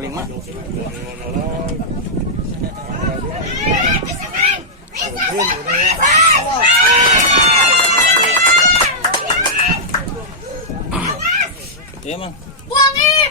lima. Iya, Mang. Buangin.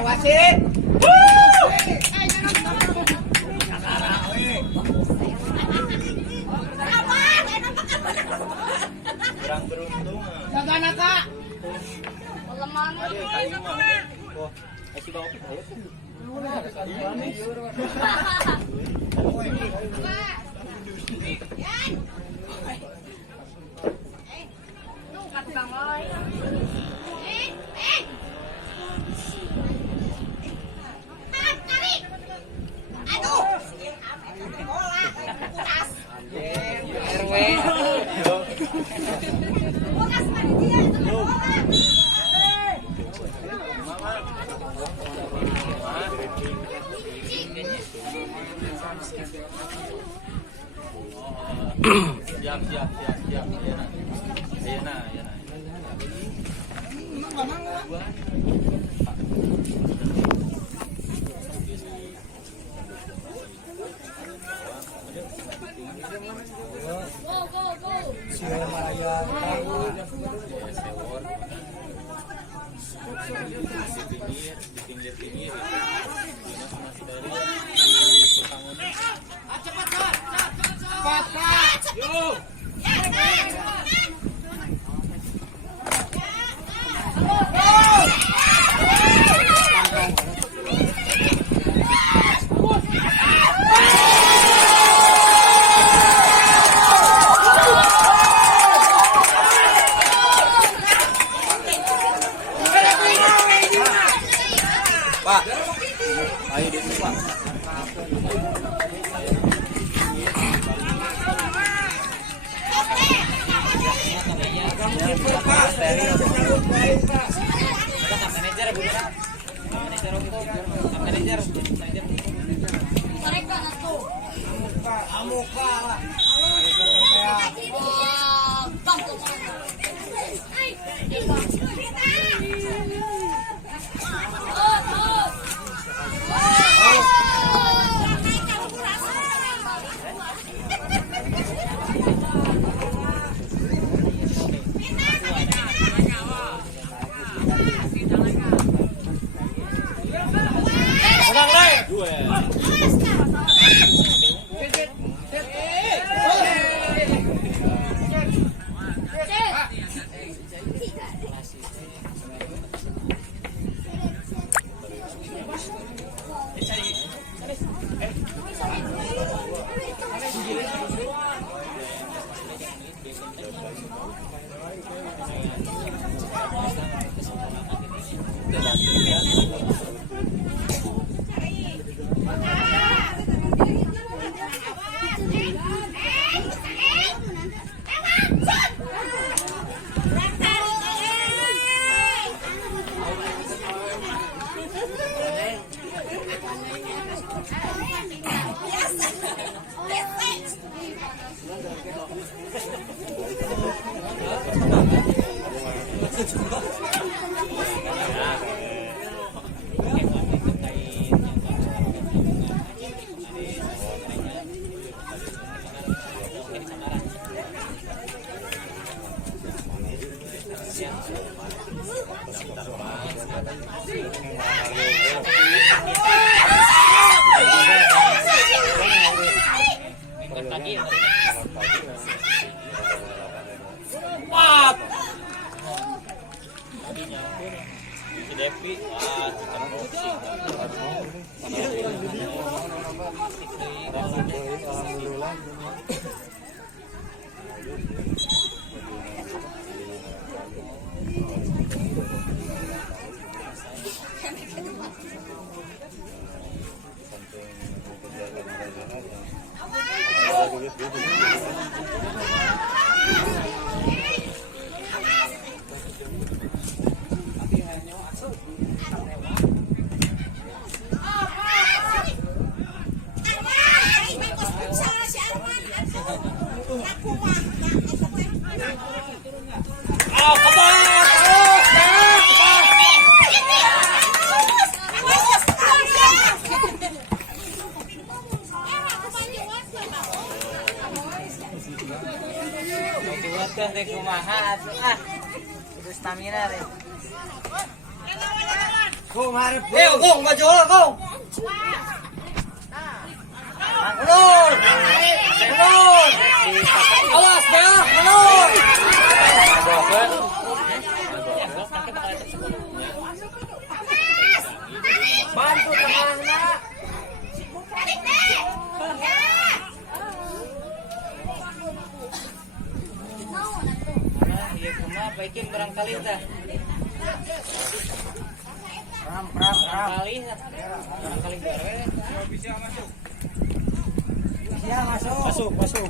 Wasit. Kurang beruntung. Jaga naka. Lemah. Oh, kasih bawa ayo. Siap. Ayeuna. Go. Siapa Maraya tahu. Di pinggir. Cepat. Yuk. Pak. Ayo di sini, Pak. Wah. Tadinya si Devi, bukan boxing. Alhamdulillah. Buatkan teh kumaha atuh ah. Itu stamina deh. Kong harap. Kong maju lah Kong. Ulun. Ulun. Awas ya, ulun. Bantu tengahna. Iya kumaha baikin barangkali tah. Ram. Barangkali bare. Bisa masuk. Masuk.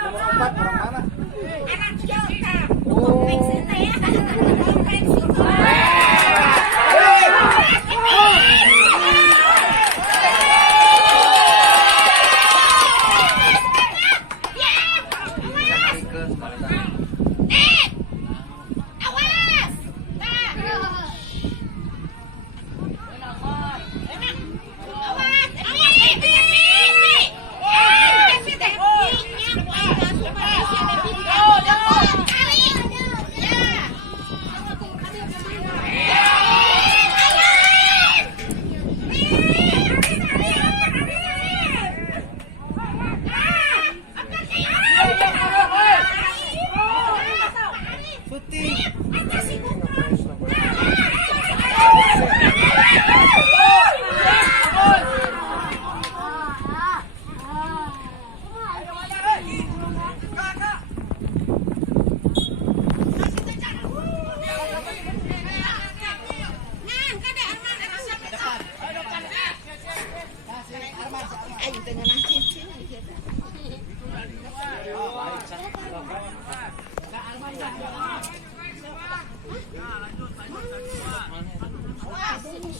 Nomor 4 orang mana? Anak Jota. Kompleks itu ya. Kompleks itu. Awas.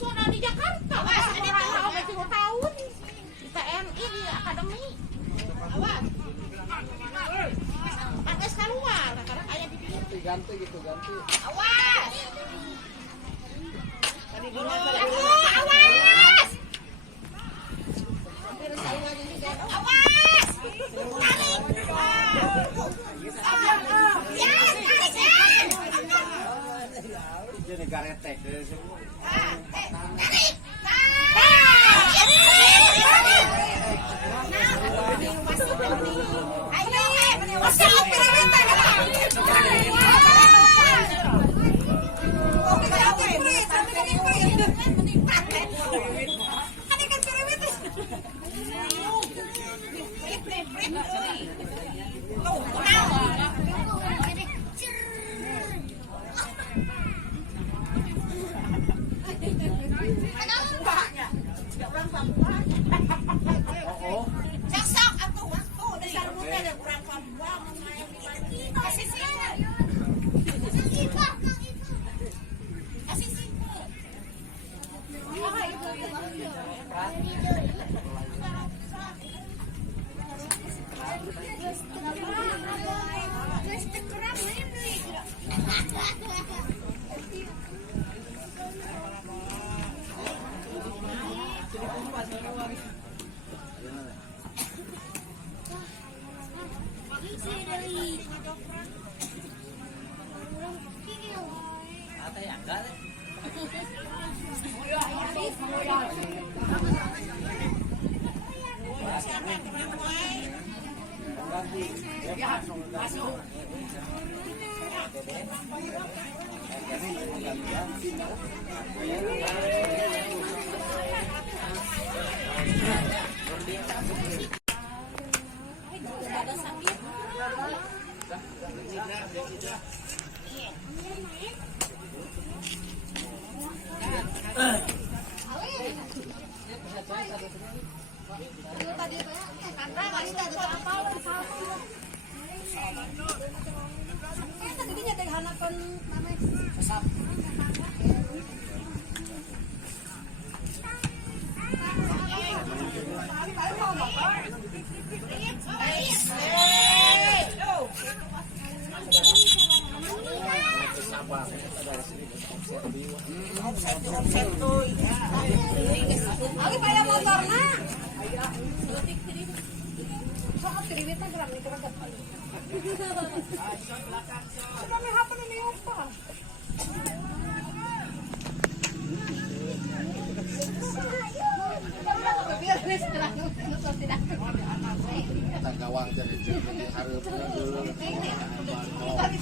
Sudah di Jakarta, Mas. Ada tahun 10 tahun. Di TNI di akademi. Awas. Pakai keluar, kadang kayak di pintu. Ganti gitu, ganti. Awas. Awas. Awas. Jadi garetek dari semua. Gawang jadi harus dulu. Awas,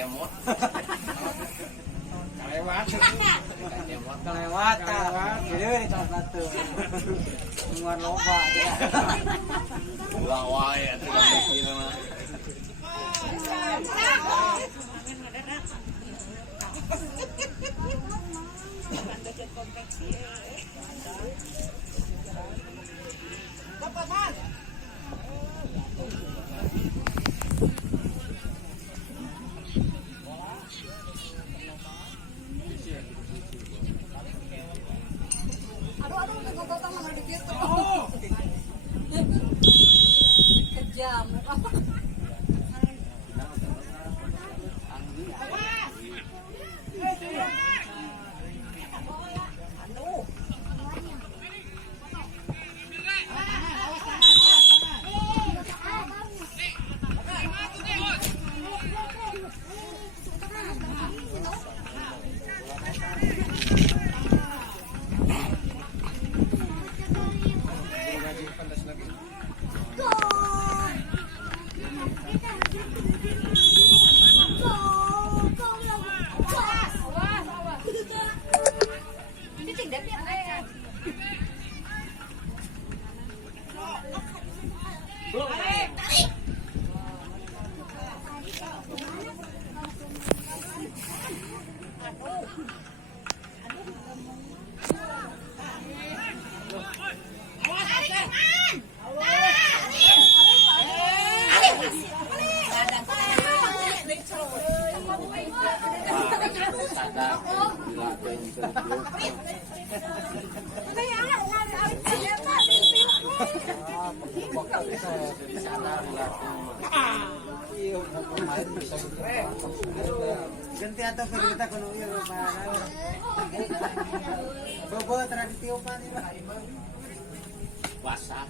kemot. Kelewat. Kemot. Kelewat. Jadi coklat tuh. Nguan loba dia. Ulah wae atuh da mikir mah. Aduh, kegogotan mana dikit. Kejam. Ganti atau kita kuno ieu bobo tradisiopan ieu Basah.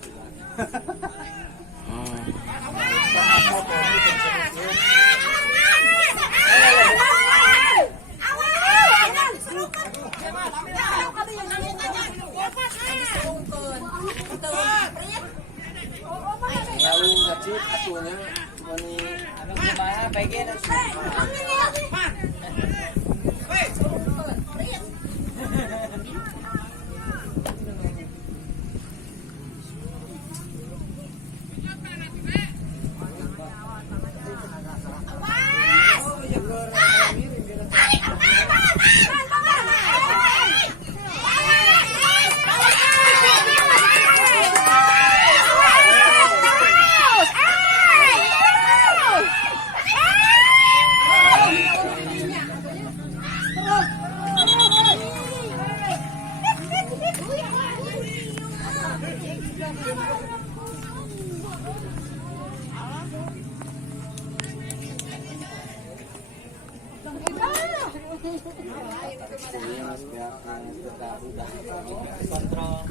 Lalu ngecit atunya meni anu kumaha bagian kontrol.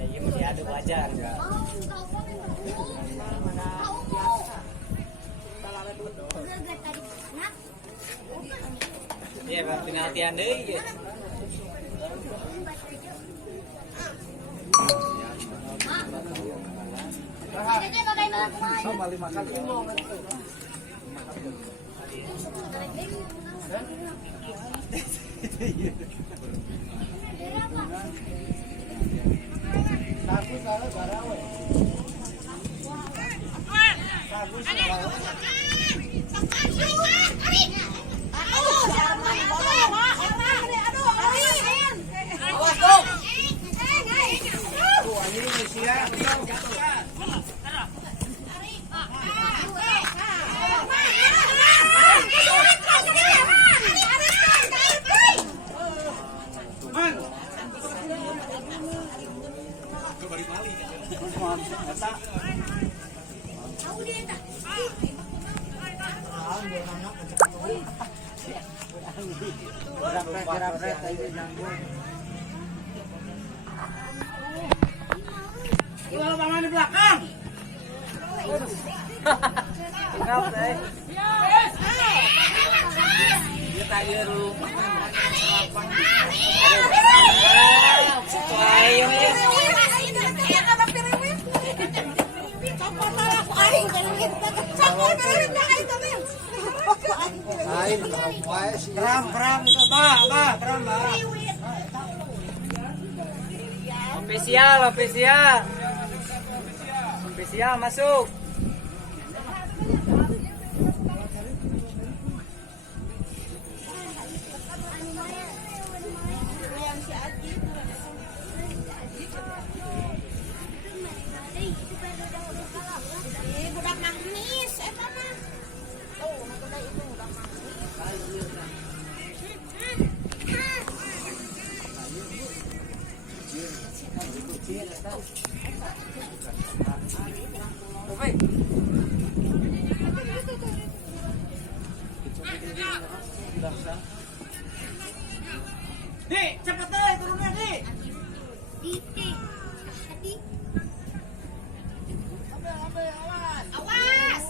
Iya masih ada wajar. Iya, penaltian deui. sama 5 kali. Iwal paman di belakang. Tinggal deh. Kita ieu ayo ya. Copot lah aku aing. Copot lah itu. Kram itu bah, kram bah. Official masuk. Budak nangis, eta mah. Tuh, nakuda itu budak nangis. Dik, cepet deh turunnya, Dik. Awas.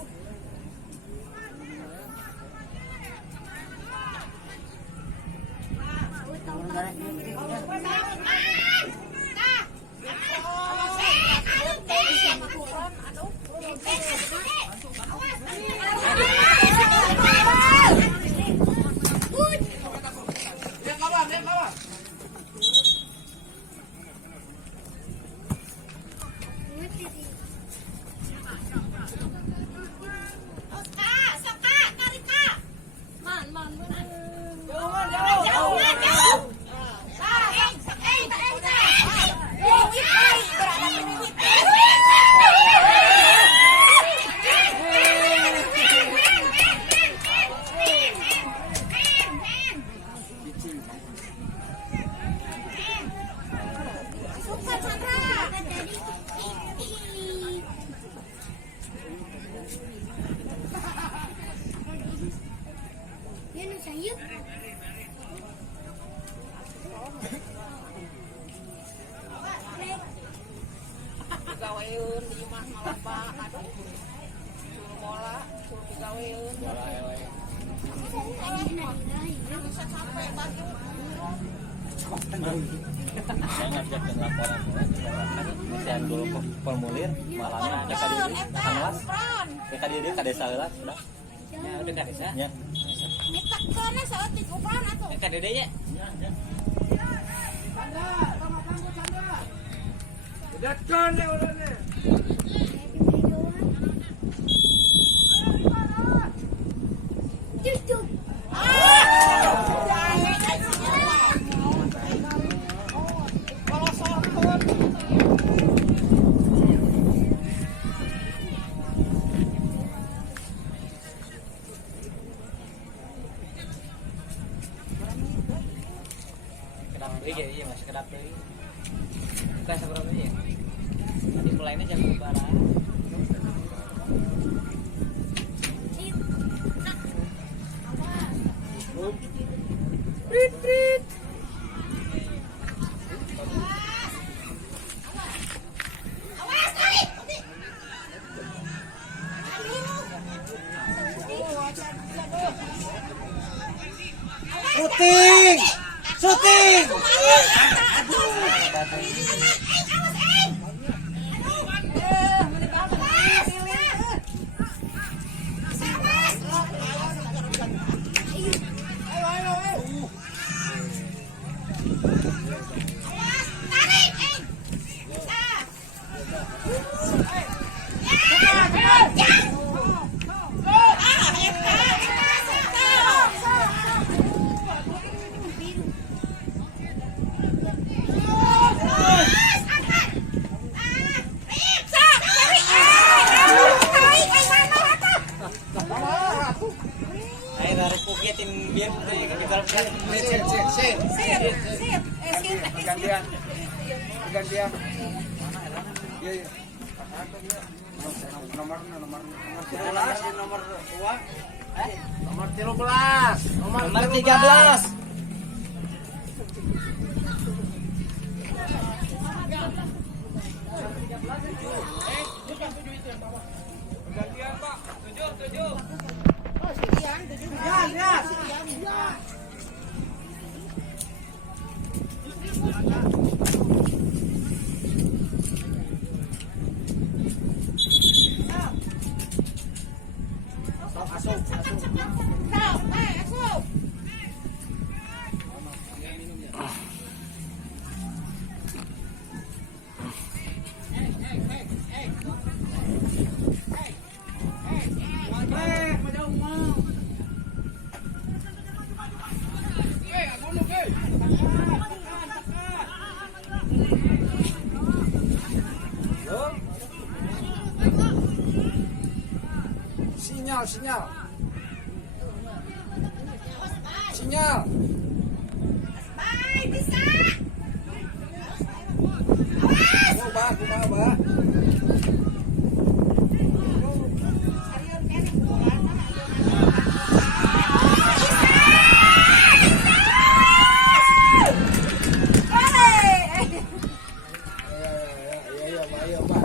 Digaweun di imah maloba, aduh. Suruh bola, suruh digaweun. Bisa sampai baju. Saya ngajakin laporan. Isian dulu formulir, malamnya ada kadi Anwas. Ya kadi dia ka desa heula sudah. Ya udah ka desa. Ya. Nyetakkeun saeutik ukuran atuh. Ka dede ya. Datang ya orangnya. Kedap deui ya, masih kedap deui. Bukan seberapa ya? Tadi mulainya jam berapa? Syuting. Gantian. Iya, iya. Nomor 13. Nomor 13. Gantian, Pak. 7. Oh, sekian 7. Ya. Asup. Sok, asup. Sinyal. Sinyal. Bye, bisa. Kumaha. Iya,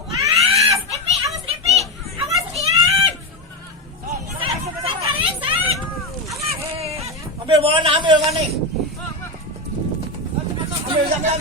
Pak. Awas, Depi. Awas, Ian. Sadarin, San. Awas. Ambil bola, ambil mana? Ambil jangan.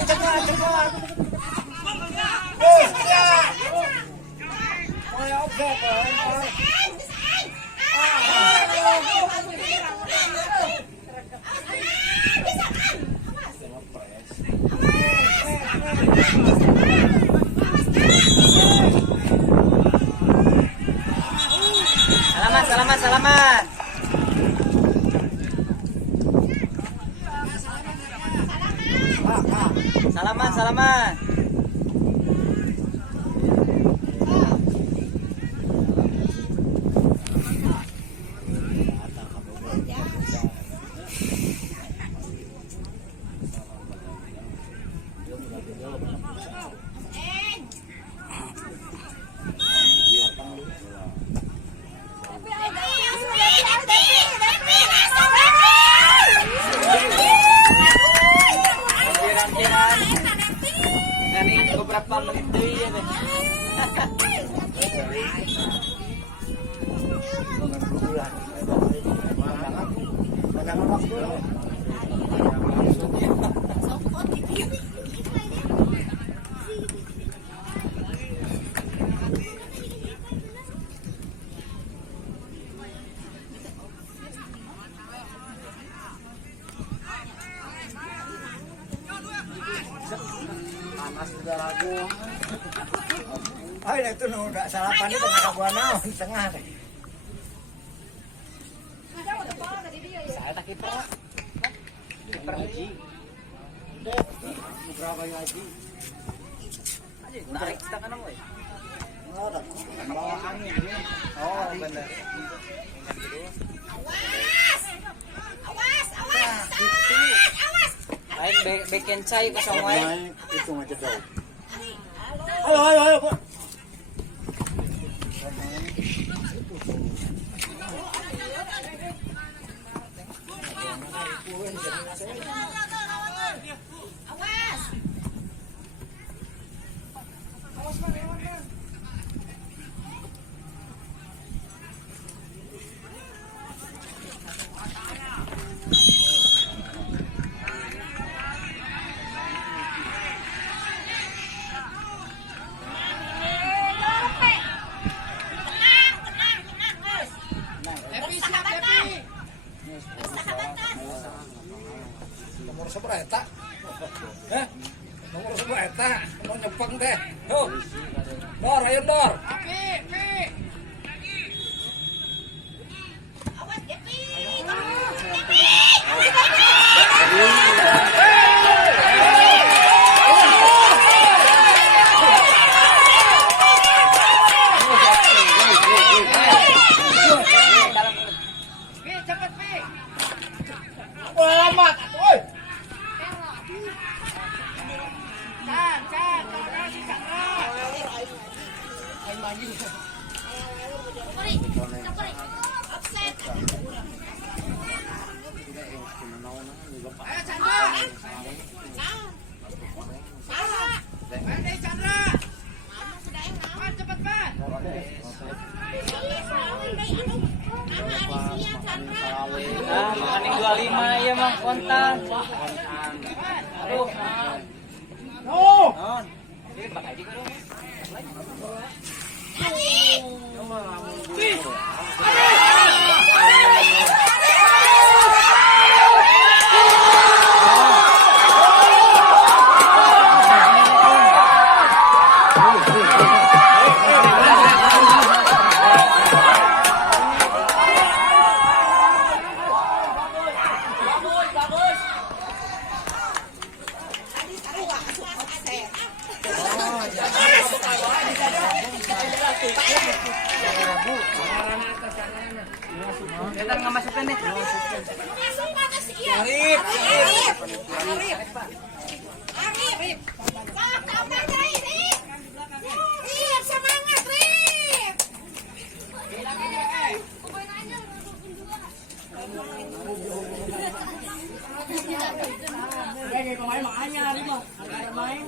Salaman. Salaman. Beberapa menit deui ya teh. Panas juga lagu. Ay, itu udah sarapan itu tengah buah naon tengah teh. Saya tak kiper. Kiper haji. Berapa haji? Tarik kita kan we. Oh, tak. Bawa angin. Oh, benar. Awas. Baik beken cai kosong wae. Itu aja dong. Ayo. Nomor seberapa? Nomor seberapa? Mau nyepeng deh. Tuh. Dor, ayo Dor. 25 ya mah kontan. Aduh. No. Non. Ini pakai di dong. Kita nggak masukin deh. Masuk mana sih iya? Arif. Arif. Salah kabar dari Rif. Rif semangat Rif. Pemain makanya Arif mah. Main.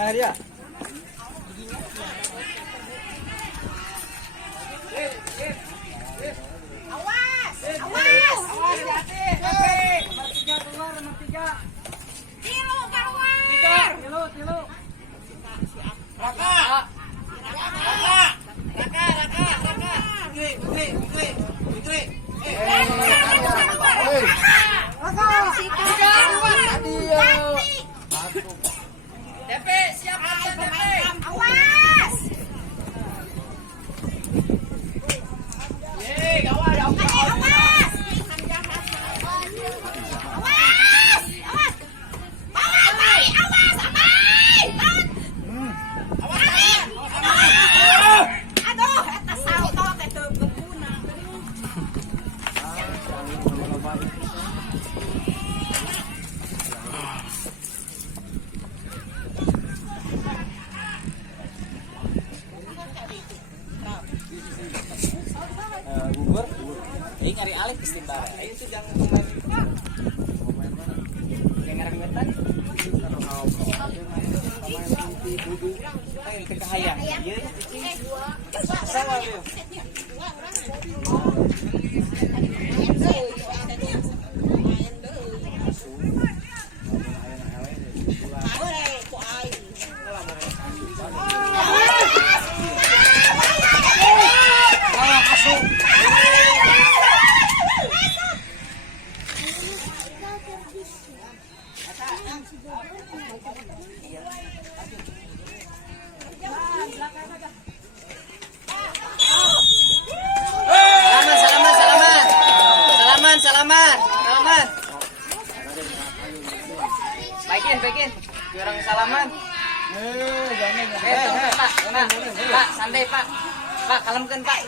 Nah dia. Awas. Nomor 3. Tilu keluar. Tilu. Raka. Ikri. DP siap DP. Awas. Gawat. Awas. Aduh, eta salto teh teu berguna. Gugur. Ini nyari alik istibar. Itu jangan kemarin. Yang ngarang wetan. Ayo kita hayang. Ieu. Sama yuk. Salaman. Baikin. Orang salaman. Pak, santai Pak. Pak, kalemkeun Pak.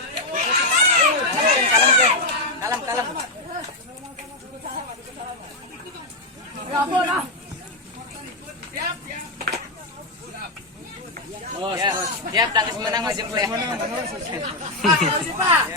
Kalem. Siap, dah menang mah jempol ya. Pak.